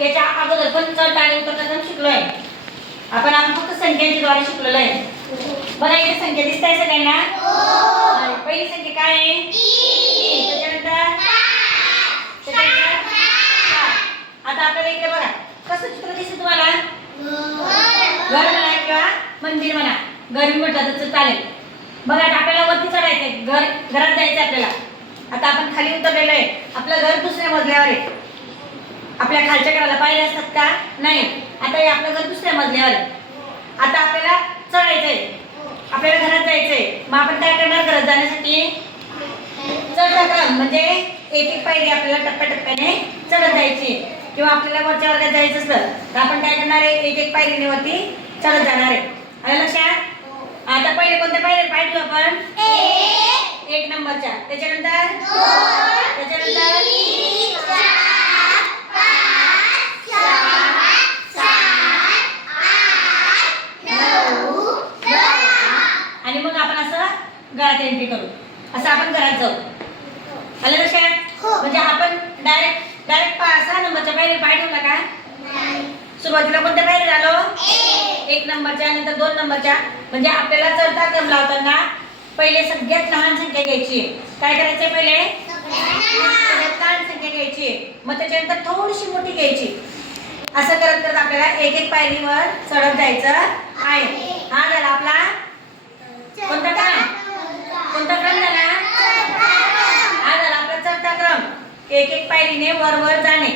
याच्या अगोदर पण चढ आणि उतरचा क्रम शिकलोय आपण फक्त संख्यांच्या द्वारे शिकलेलो आहे. बघा इथे संख्या दिसताय सगळ्यांना? पहिली संख्या काय आहे? 3. त्याच्यानंतर 7. आता आपल्याला इकडे बघा कसं चित्र दिसतं तुम्हाला? घर म्हणा किंवा मंदिर म्हणा, घर म्हटलं तर चालेल. बघा आता आपल्याला वरती चढायचंय, घरात जायचं आपल्याला. आता आपण खाली उतरलेलो आहे, आपलं घर दुसऱ्या मजल्यावर आहे. आपल्या खालच्या घराला पायऱ्या असतात का? नाही. आता हे आपलं घर दुसऱ्या मजल्यावर आहे. आता आपल्याला चढायचंय, आपल्याला घरात जायचंय. मग आपण काय करणार? घरात जाण्यासाठी चढता क्रम म्हणजे एक एक पायरी आपल्याला टप्प्याटप्प्याने चढत जायची. किंवा आपल्याला वरच्या वर्गात जायचं असलं तर आपण काय करणार आहे? एक एक पायरीने वरती चढत जाणार आहे. आलं लक्षात? आता पहिले कोणत्या पायरी पाय ठेवू आपण? 1 नंबरच्या. त्याच्यानंतर 2, त्याच्यानंतर 3, 4, 5, 6, 7, 8, 9, 10 आणि मग आपण असं घरात एंट्री करू. असं आपण घरात जाऊ. आलं लक्षात? म्हणजे आपण डायरेक्ट 6 नंबरच्या पायरी पाय ठेवला का? सुरुवातीला कोणत्या पायरी आलो? 1 नंबरच्या, नंतर 2 नंबरच्या. म्हणजे आपल्याला चढता क्रम लावताना पहिले सगळ्यात लहान संख्या घ्यायची. काय करायचंय? पहिले सगळ्यात लहान संख्या घ्यायची, मग त्याच्यानंतर थोडीशी मोठी घ्यायची. असं करत करत आपल्याला एक एक पायरीवर चढत जायचं आहे. हा झाला आपला कोणता क्रम? कोणता क्रम झाला? हा झाला आपला चढता क्रम. एक एक पायरीने वर वर जाणे.